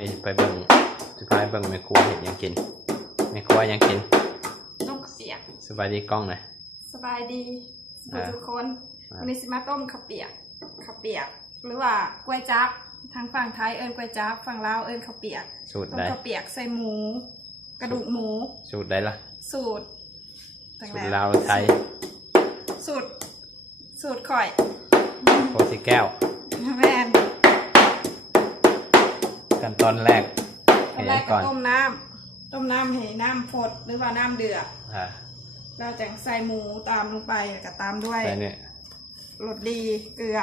นี่ไปเบิ่งสุดท้ายเบิ่งแม่ครัวเห็นยังกินแม่ครัวยังกินต้มเปียกสบายดีกล้องหน่อยสบายดีสบายอ่าทุกคนอ่าวันนี้สิมาต้มข้าวเปียกข้าวเปียก หรือว่ากล้วยจับทางฝั่งไทยเอิญกล้วยจับฝั่งลาวเอิญข้าวเปียกสูตรต้มใดข้าวเปียกใส่หมู กระดูกหมู สูตรใดล่ะสูตรจังสูใดตรลาวไทยสูตรสูตรข่อยโคสิแก้ว แม่น กันตอนแรกตอนเห็นแรกก่ก็อนต้มน้ำต้มน้ำให้น้ำฟดหรือว่าน้ำเดือดอ่าเราจะใส่หมูตามลงไปแล้วก็ตามด้วย แต่เนี่ยรสดีเกลือ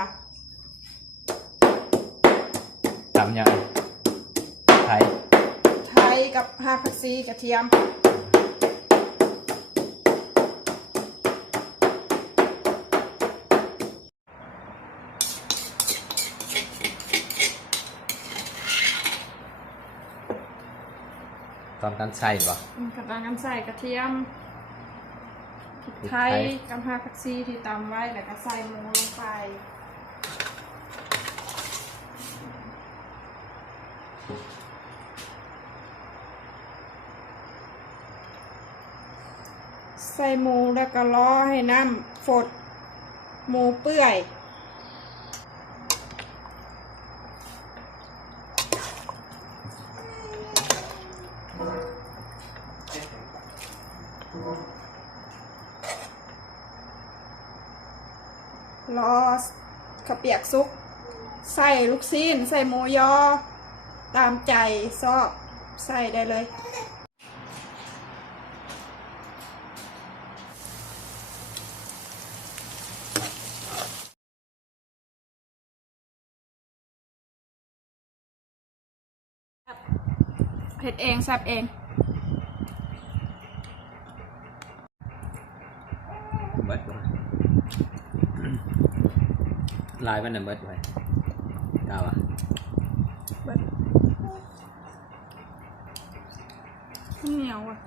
ตำยังไทยไทยกับฮาผักซีกระเทียม ตอนกันใส่บ่กระดังกันใส่กระเทียมพริกไทยพริกไทยกับฮาผักซีที่ตำไว้แล้วก็ใส่หมูลงไปใส่หมูแล้วก็รอให้น้ำฝดหมูเปื่อย รอข้าวเปียกซุก ใส่ลูกซีน ใส่หมูยอ ตามใจซอบใส่ได้เลย เผ็ดเองแซ่บเอง เบิดบ่ลายมันน่ะเบิดไว้กล้าวอะเหนียวอะ